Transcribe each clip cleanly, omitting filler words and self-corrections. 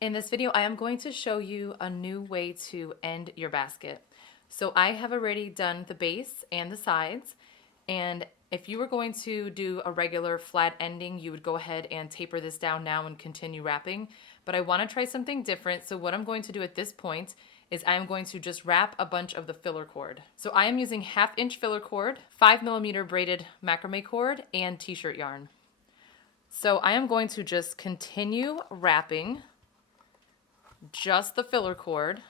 In this video, I am going to show you a new way to end your basket. So I have already done the base and the sides, and if you were going to do a regular flat ending, you would go ahead and taper this down now and continue wrapping. But I want to try something different, so what I'm going to do at this point is I'm going to just wrap a bunch of the filler cord. So I am using 1/2 inch filler cord, 5mm braided macrame cord, and t-shirt yarn. So I am going to just continue wrapping just the filler cord.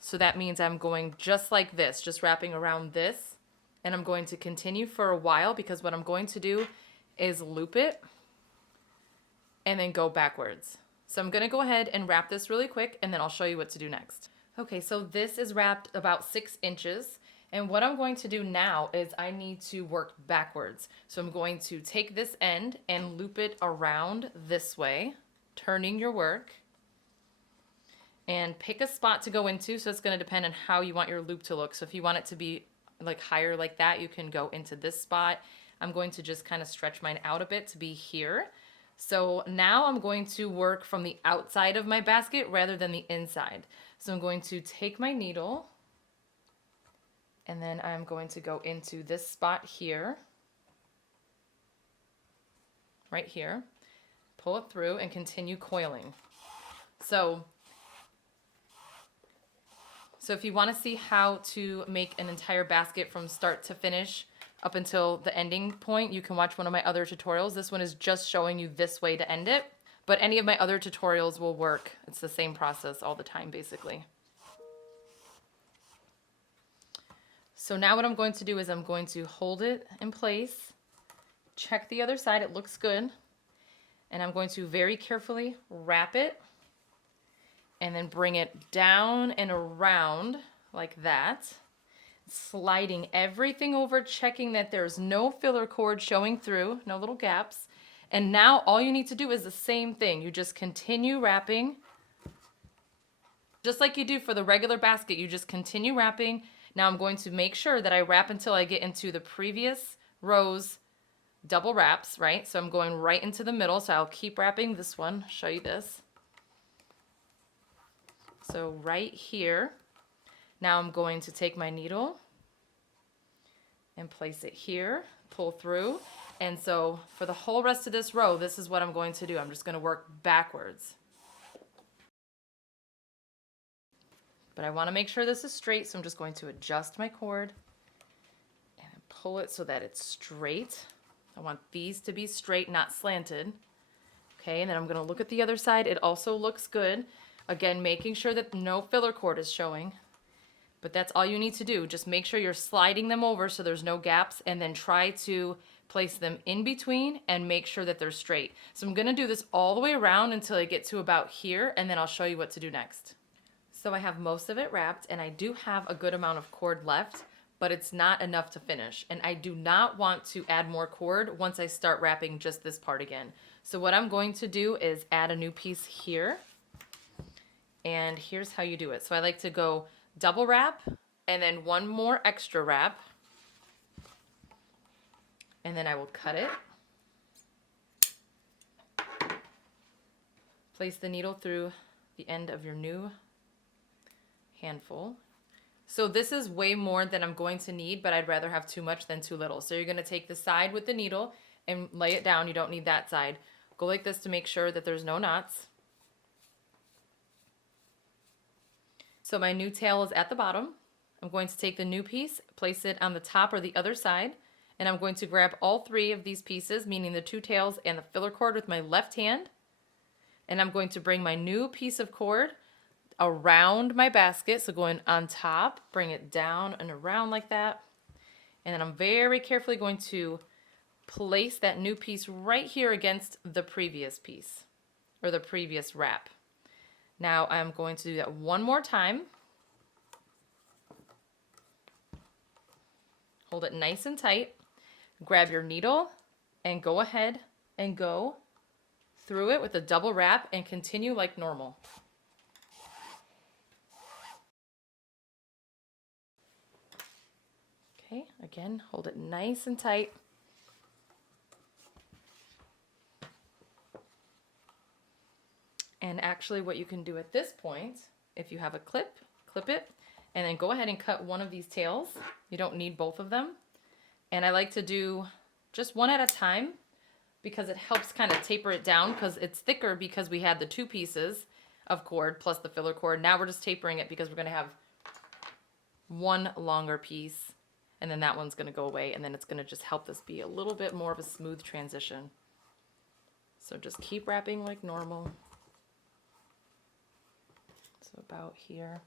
So that means I'm going just like this, just wrapping around this. And I'm going to continue for a while because what I'm going to do is loop it and then go backwards. So I'm going to go ahead and wrap this really quick and then I'll show you what to do next. Okay, so this is wrapped about 6 inches. And what I'm going to do now is I need to work backwards. So I'm going to take this end and loop it around this way, turning your work. And pick a spot to go into, so it's going to depend on how you want your loop to look. So if you want it to be like higher like that, you can go into this spot. I'm going to just kind of stretch mine out a bit to be here. So now I'm going to work from the outside of my basket rather than the inside. So I'm going to take my needle and then I'm going to go into this spot here, right here, pull it through and continue coiling. So if you want to see how to make an entire basket from start to finish up until the ending point, you can watch one of my other tutorials. This one is just showing you this way to end it, but any of my other tutorials will work. It's the same process all the time, basically. So now what I'm going to do is I'm going to hold it in place, check the other side, it looks good, and I'm going to very carefully wrap it and then bring it down and around like that, sliding everything over, checking that there's no filler cord showing through, no little gaps. And now all you need to do is the same thing. You just continue wrapping, just like you do for the regular basket. You just continue wrapping. Now I'm going to make sure that I wrap until I get into the previous row's double wraps, right? So I'm going right into the middle, so I'll keep wrapping this one, show you this. So right here, now I'm going to take my needle and place it here, pull through. And so for the whole rest of this row, this is what I'm going to do. I'm just going to work backwards. But I want to make sure this is straight, so I'm just going to adjust my cord and pull it so that it's straight. I want these to be straight, not slanted. Okay, and then I'm going to look at the other side. It also looks good. Again, making sure that no filler cord is showing. But that's all you need to do. Just make sure you're sliding them over so there's no gaps, and then try to place them in between and make sure that they're straight. So I'm going to do this all the way around until I get to about here, and then I'll show you what to do next. So I have most of it wrapped, and I do have a good amount of cord left, but it's not enough to finish. And I do not want to add more cord once I start wrapping just this part again. So what I'm going to do is add a new piece here. And here's how you do it. So I like to go double wrap and then one more extra wrap. And then I will cut it. Place the needle through the end of your new handful. So this is way more than I'm going to need, but I'd rather have too much than too little. So you're going to take the side with the needle and lay it down. You don't need that side. Go like this to make sure that there's no knots. So my new tail is at the bottom. I'm going to take the new piece, place it on the top or the other side, and I'm going to grab all 3 of these pieces, meaning the 2 tails and the filler cord, with my left hand. And I'm going to bring my new piece of cord around my basket, so going on top, bring it down and around like that. And then I'm very carefully going to place that new piece right here against the previous piece, or the previous wrap. Now I'm going to do that one more time. Hold it nice and tight. Grab your needle and go ahead and go through it with a double wrap and continue like normal. Okay, again, hold it nice and tight. And actually what you can do at this point, if you have a clip it, and then go ahead and cut one of these tails. You don't need both of them. And I like to do just one at a time because it helps kind of taper it down because it's thicker because we had the 2 pieces of cord plus the filler cord. Now we're just tapering it because we're going to have one longer piece, and then that one's going to go away, and then it's going to just help this be a little bit more of a smooth transition. So just keep wrapping like normal. So about here.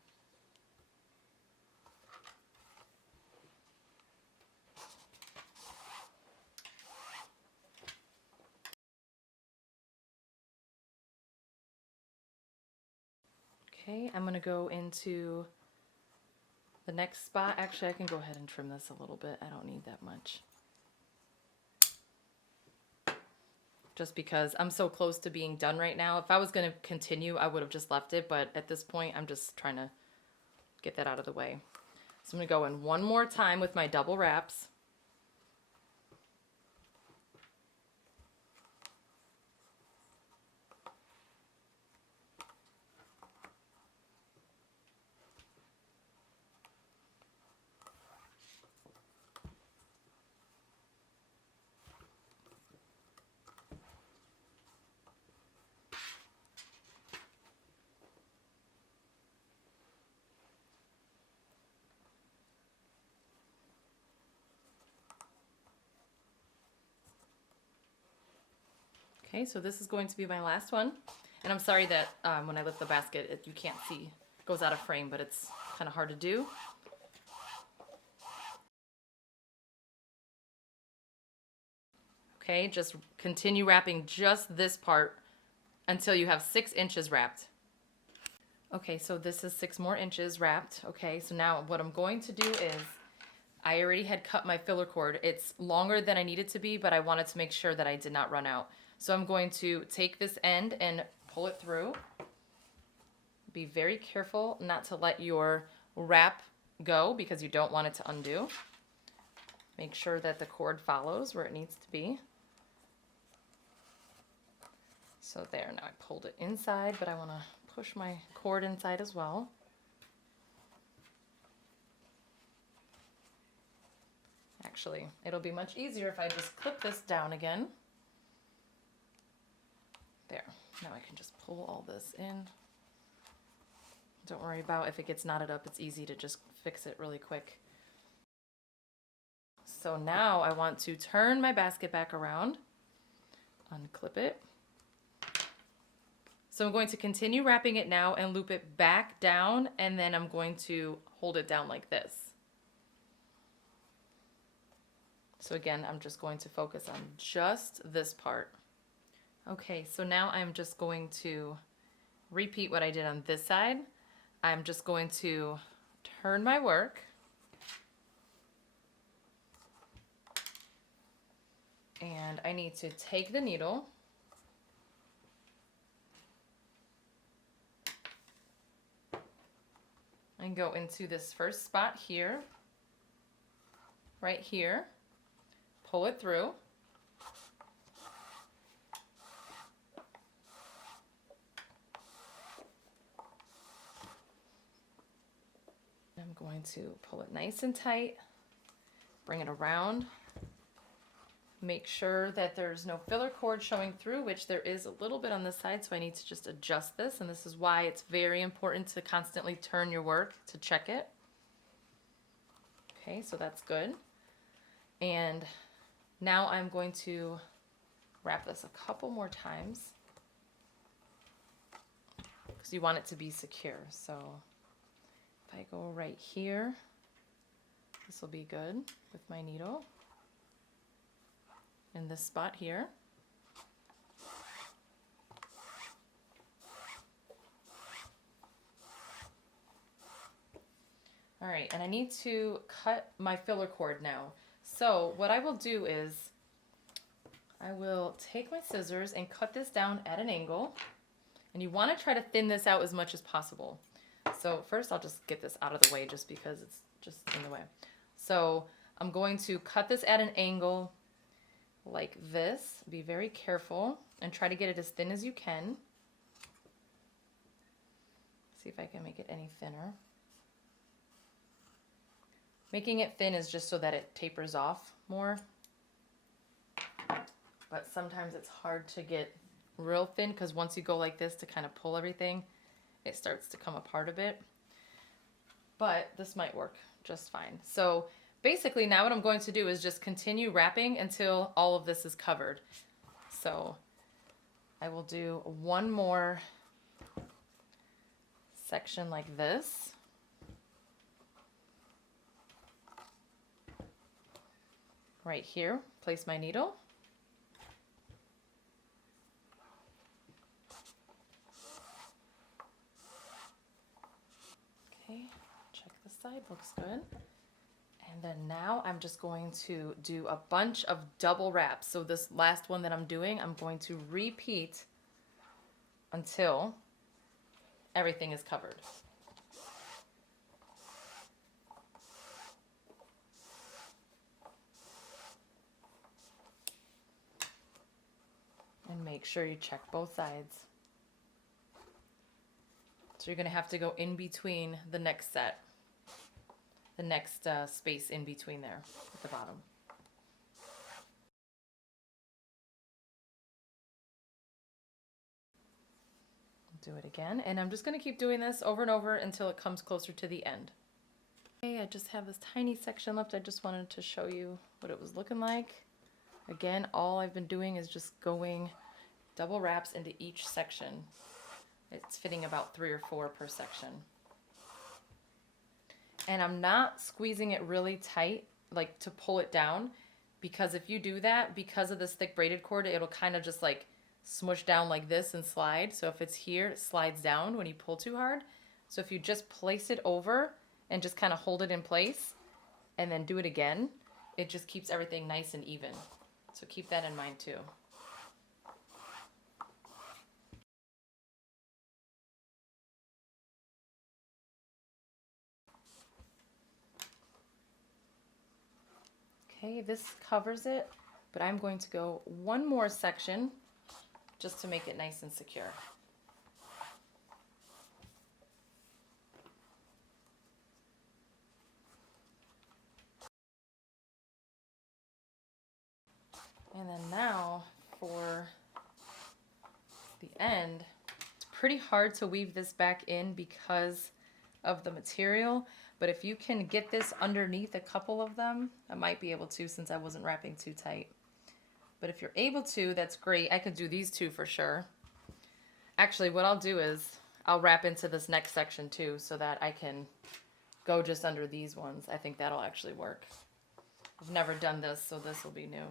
Okay, I'm going to go into the next spot. Actually, I can go ahead and trim this a little bit. I don't need that much. Just because I'm so close to being done right now. If I was going to continue, I would have just left it. But at this point, I'm just trying to get that out of the way. So I'm going to go in one more time with my double wraps. Okay, so this is going to be my last one. And I'm sorry that when I lift the basket, you can't see. It goes out of frame, but it's kind of hard to do. Okay, just continue wrapping just this part until you have 6 inches wrapped. Okay, so this is 6 more inches wrapped. Okay, so now what I'm going to do is, I already had cut my filler cord. It's longer than I need it to be, but I wanted to make sure that I did not run out. So I'm going to take this end and pull it through. Be very careful not to let your wrap go because you don't want it to undo. Make sure that the cord follows where it needs to be. So there, now I pulled it inside, but I want to push my cord inside as well. Actually, it'll be much easier if I just clip this down again. There, now I can just pull all this in. Don't worry about if it gets knotted up, it's easy to just fix it really quick. So now I want to turn my basket back around, unclip it. So I'm going to continue wrapping it now and loop it back down, and then I'm going to hold it down like this. So again, I'm just going to focus on just this part. Okay, so now I'm just going to repeat what I did on this side. I'm just going to turn my work. And I need to take the needle and go into this first spot here, right here, pull it through. I'm going to pull it nice and tight, bring it around. Make sure that there's no filler cord showing through, which there is a little bit on this side, so I need to just adjust this, and this is why it's very important to constantly turn your work to check it. Okay, so that's good. And now I'm going to wrap this a couple more times because you want it to be secure. So if I go right here, this will be good with my needle. In this spot here. All right, and I need to cut my filler cord now. So what I will do is I will take my scissors and cut this down at an angle. And you want to try to thin this out as much as possible. So first I'll just get this out of the way just because it's just in the way. So I'm going to cut this at an angle like this. Be very careful and try to get it as thin as you can. See if I can make it any thinner. Making it thin is just so that it tapers off more. But sometimes it's hard to get real thin because once you go like this to kind of pull everything, it starts to come apart a bit. But this might work just fine. So basically now what I'm going to do is just continue wrapping until all of this is covered. So I will do one more section like this. Right here, place my needle. Okay, check the side, looks good. And then now I'm just going to do a bunch of double wraps. So this last one that I'm doing, I'm going to repeat until everything is covered. And make sure you check both sides. So you're going to have to go in between the next set, the next space in between there at the bottom. Do it again, and I'm just going to keep doing this over and over until it comes closer to the end. Okay, I just have this tiny section left. I just wanted to show you what it was looking like. Again, all I've been doing is just going double wraps into each section. It's fitting about 3 or 4 per section. And I'm not squeezing it really tight, like to pull it down, because if you do that, because of this thick braided cord, it'll kind of just like smush down like this and slide. So if it's here, it slides down when you pull too hard. So if you just place it over and just kind of hold it in place and then do it again, it just keeps everything nice and even. So keep that in mind too. Okay, this covers it, but I'm going to go one more section just to make it nice and secure. And then now for the end, it's pretty hard to weave this back in because of the material, but if you can get this underneath a couple of them, I might be able to since I wasn't wrapping too tight. But if you're able to, that's great. I could do these two for sure. Actually, what I'll do is I'll wrap into this next section too so that I can go just under these ones. I think that'll actually work. I've never done this, so this will be new.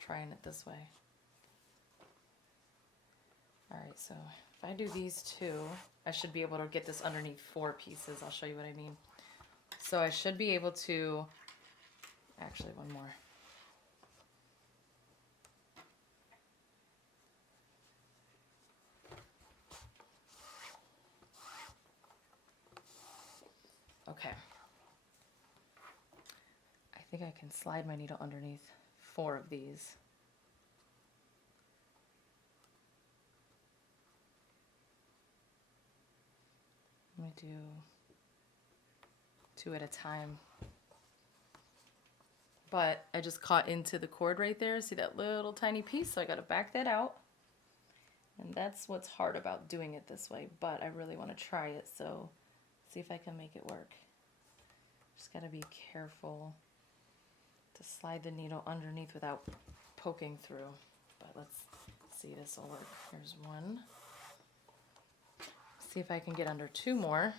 Trying it this way. Alright, so if I do these two, I should be able to get this underneath 4 pieces. I'll show you what I mean. So I should be able to, actually one more. Okay. I think I can slide my needle underneath 4 of these. Let me do 2 at a time. But I just caught into the cord right there. See that little tiny piece? So I got to back that out. And that's what's hard about doing it this way. But I really want to try it. So see if I can make it work. Just got to be careful to slide the needle underneath without poking through. But let's see, this will work. Here's one. See if I can get under 2 more.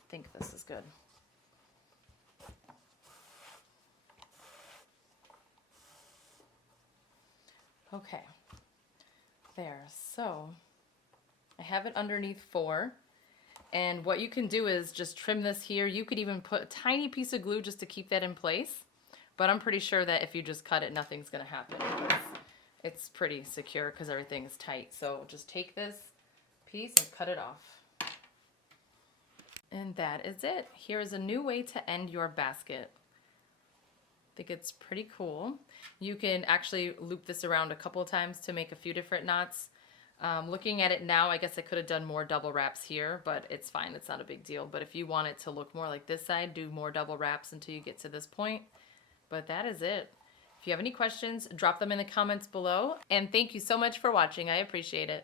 I think this is good. Okay, there. So I have it underneath 4. And what you can do is just trim this here. You could even put a tiny piece of glue just to keep that in place. But I'm pretty sure that if you just cut it, nothing's going to happen. It's pretty secure because everything is tight. So just take this piece and cut it off. And that is it. Here is a new way to end your basket. I think it's pretty cool. You can actually loop this around a couple of times to make a few different knots. Looking at it now, I guess I could have done more double wraps here, but it's fine. It's not a big deal. But if you want it to look more like this side, do more double wraps until you get to this point. But that is it. If you have any questions, drop them in the comments below. And thank you so much for watching. I appreciate it.